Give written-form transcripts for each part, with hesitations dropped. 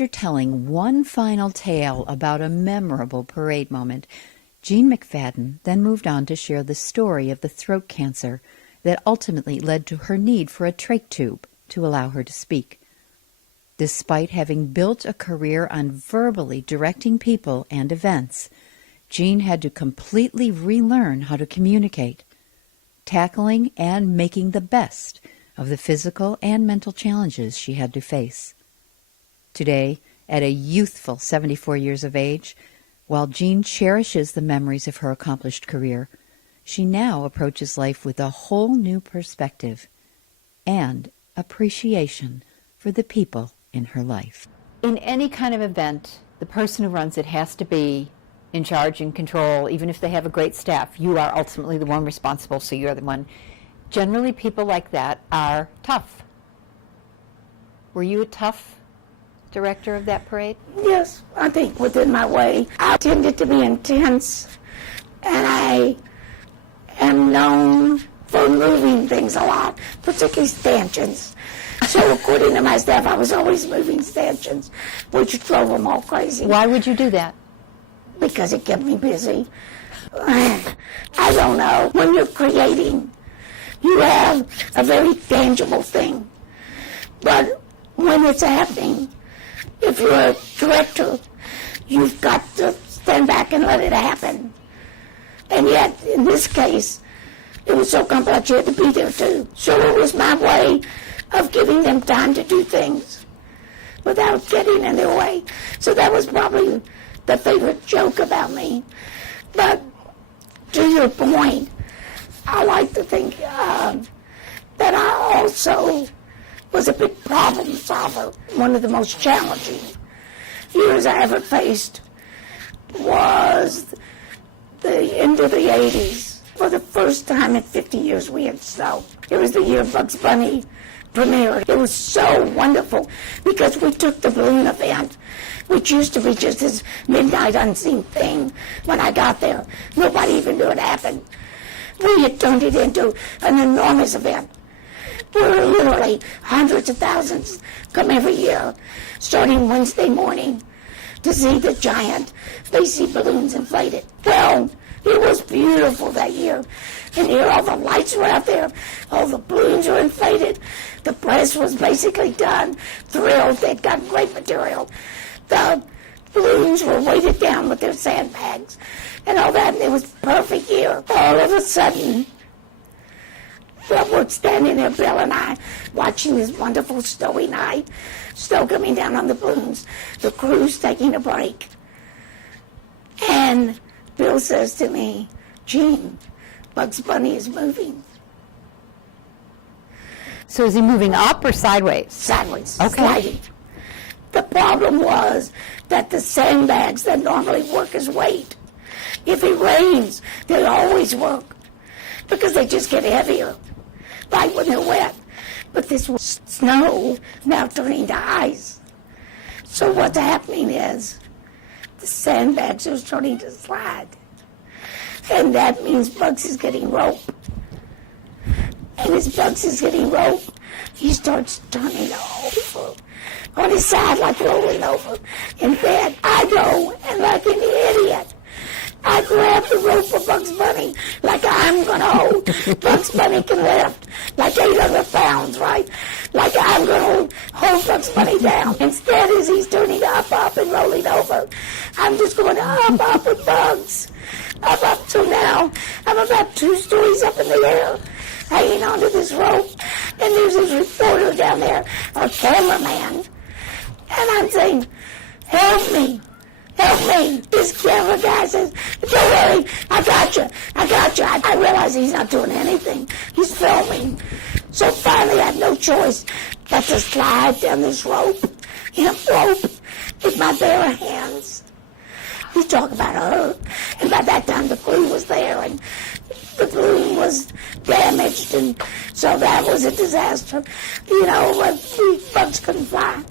After telling one final tale about a memorable parade moment, Jean McFaddin then moved on to share the story of the throat cancer that ultimately led to her need for a trach tube to allow her to speak. Despite having built a career on verbally directing people and events, Jean had to completely relearn how to communicate, tackling and making the best of the physical and mental challenges she had to face. Today, at a youthful 74 years of age, while Jean cherishes the memories of her accomplished career, she now approaches life with a whole new perspective and appreciation for the people in her life. In any kind of event, the person who runs it has to be in charge and control. Even if they have a great staff, you are ultimately the one responsible, so you're the one. Generally, people like that are tough. Were you a tough director of that parade? Yes, I think within my way. I tended to be intense, and I am known for moving things a lot, particularly stanchions. So according to my staff, I was always moving stanchions, which drove them all crazy. Why would you do that? Because it kept me busy. I don't know. When you're creating, you have a very tangible thing. But when it's happening, if you're a director, you've got to stand back and let it happen. And yet, in this case, it was so complex you had to be there too. So it was my way of giving them time to do things without getting in their way. So that was probably the favorite joke about me. But to your point, I like to think that I also was a big problem solver. One of the most challenging years I ever faced was the end of the 80s. For the first time in 50 years we had snow. It was the year Bugs Bunny premiered. It was so wonderful because we took the balloon event, which used to be just this midnight unseen thing when I got there. Nobody even knew it happened. We had turned it into an enormous event where literally hundreds of thousands come every year, starting Wednesday morning, to see the giant lacy balloons inflated. Well, it was beautiful that year. And here all the lights were out there, all the balloons were inflated. The press was basically done, thrilled, they'd got great material. The balloons were weighted down with their sandbags and all that, and it was a perfect year. All of a sudden, we're standing there, Bill and I, watching this wonderful snowy night, snow coming down on the balloons, the crew's taking a break. And Bill says to me, "Jean, Bugs Bunny is moving." So is he moving up or sideways? Sideways, okay. Sliding. The problem was that the sandbags that normally work as weight, if it rains, they always work because they just get heavier, right when they're wet. But this was snow now turning to ice. So what's happening is the sandbags are starting to slide. And that means Bugs is getting rope. And as Bugs is getting rope, he starts turning over on his side, like rolling over in bed. I go, and like an idiot, I grab the rope of Bugs Bunny like I'm going to hold. Bugs Bunny can lift like 800 pounds, right? Like I'm going to hold Bugs Bunny down. Instead, as he's turning up, and rolling over, I'm just going up with Bugs. Up till now, I'm about 2 stories up in the air, hanging onto this rope, and there's this reporter down there, or cameraman, and I'm saying, help me. This camera guy says, don't worry, I got you. I realize he's not doing anything. He's filming. So finally I have no choice but to slide down this rope with my bare hands. You talk about her. And by that time the crew was there and the balloon was damaged, and so that was a disaster. You know, but Bugs couldn't fly.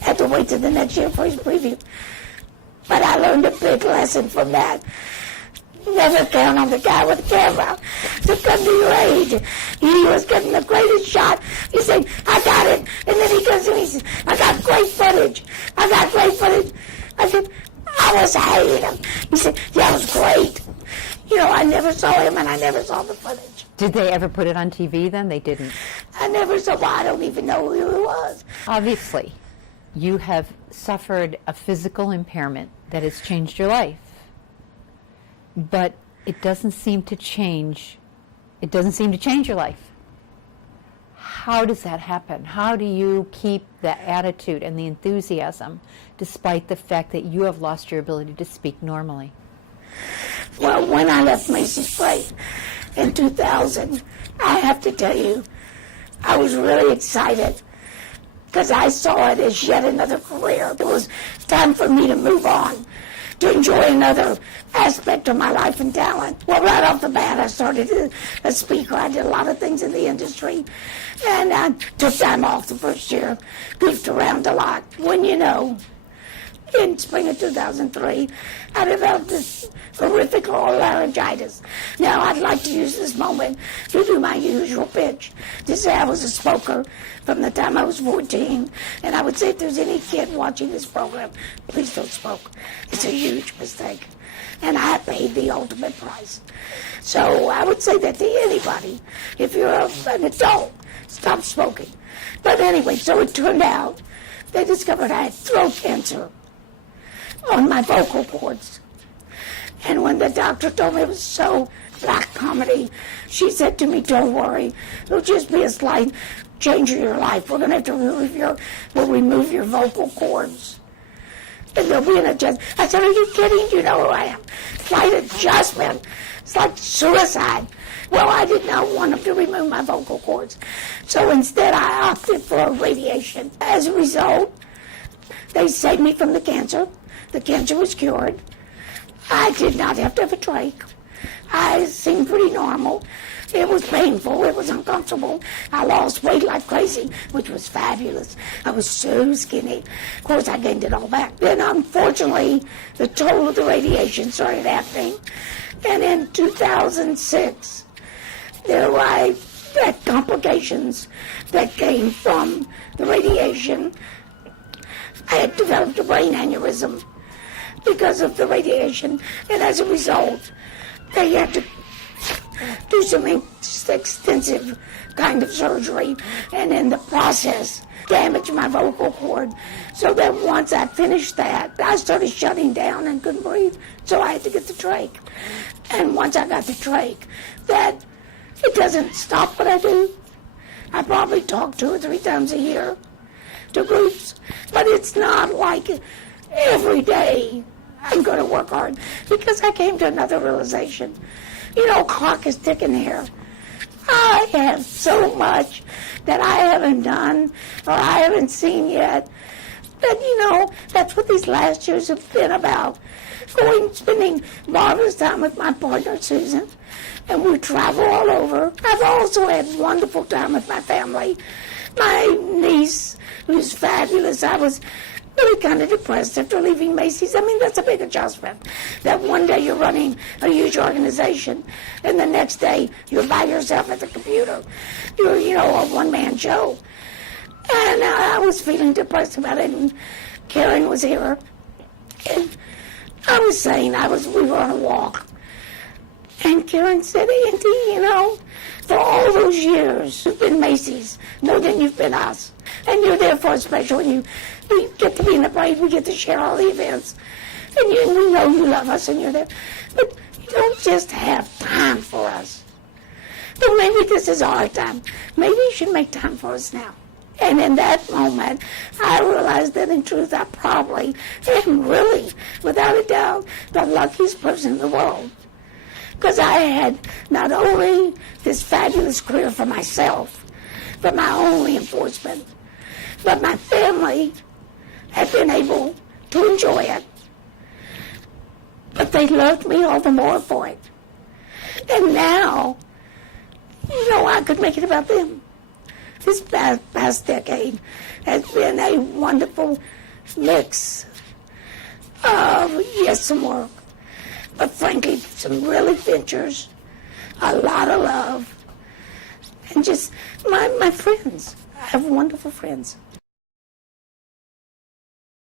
Had to wait till the next year for his preview. But I learned a big lesson from that. Never count on the guy with the camera to come to your aid. He was getting the greatest shot. He said, I got it. And then he comes and he says, I got great footage. I got great footage. I said, I was hating him. He said, yeah, it was great. You know, I never saw him and I never saw the footage. Did they ever put it on TV then? They didn't. I never saw, I don't even know who he was. Obviously, you have suffered a physical impairment that has changed your life. But it doesn't seem to change. It doesn't seem to change your life. How does that happen? How do you keep the attitude and the enthusiasm despite the fact that you have lost your ability to speak normally? Well, when I left Macy's Place in 2000, I have to tell you, I was really excited because I saw it as yet another career. It was time for me to move on, to enjoy another aspect of my life and talent. Well, right off the bat, I started as a speaker. I did a lot of things in the industry, and I took time off the first year, goofed around a lot. When you know, in spring of 2003, I developed this horrific oral laryngitis. Now, I'd like to use this moment to do my usual pitch, to say I was a smoker from the time I was 14, and I would say if there's any kid watching this program, please don't smoke. It's a huge mistake, and I paid the ultimate price. So I would say that to anybody, if you're an adult, stop smoking. But anyway, so it turned out they discovered I had throat cancer on my vocal cords. And when the doctor told me it was so black comedy, she said to me, don't worry, it'll just be a slight change in your life. We're going to have to remove your vocal cords. And there'll be an adjustment. I said, are you kidding? You know who I am. Slight adjustment. It's like suicide. Well, I did not want them to remove my vocal cords. So instead, I opted for a radiation. As a result, they saved me from the cancer. The cancer was cured. I did not have to have a trach. I seemed pretty normal. It was painful. It was uncomfortable. I lost weight like crazy, which was fabulous. I was so skinny. Of course, I gained it all back. Then, unfortunately, the toll of the radiation started happening. And in 2006, there were complications that came from the radiation. I had developed a brain aneurysm because of the radiation, and as a result, they had to do some extensive kind of surgery, and in the process, damage my vocal cord, so that once I finished that, I started shutting down and couldn't breathe, so I had to get the trach. And once I got the trach, that it doesn't stop what I do. I probably talk 2 or 3 times a year to groups, but it's not like every day I'm going to work hard, because I came to another realization. You know, clock is ticking here. I have so much that I haven't done or I haven't seen yet. But, you know, that's what these last years have been about. Spending marvelous time with my partner, Susan, and we travel all over. I've also had wonderful time with my family. My niece, who's fabulous, I was really kind of depressed after leaving Macy's. I mean, that's a big adjustment. That one day you're running a huge organization, and the next day you're by yourself at the computer. You're, you know, a one-man show. And I was feeling depressed about it, and Karen was here. And I was saying, we were on a walk. And Karen said, Auntie, you know, for all those years you've been Macy's more than you've been us. And you're there for a special, and we get to be in the parade, we get to share all the events. And we know you love us and you're there. But you don't just have time for us. But maybe this is our time. Maybe you should make time for us now. And in that moment, I realized that in truth, I probably am really, without a doubt, the luckiest person in the world. Because I had not only this fabulous career for myself, but my own reinforcement, but my family had been able to enjoy it. But they loved me all the more for it. And now, you know, I could make it about them. This past decade has been a wonderful mix of, yes, some work, but frankly, some real adventures, a lot of love, and just my friends. I have wonderful friends.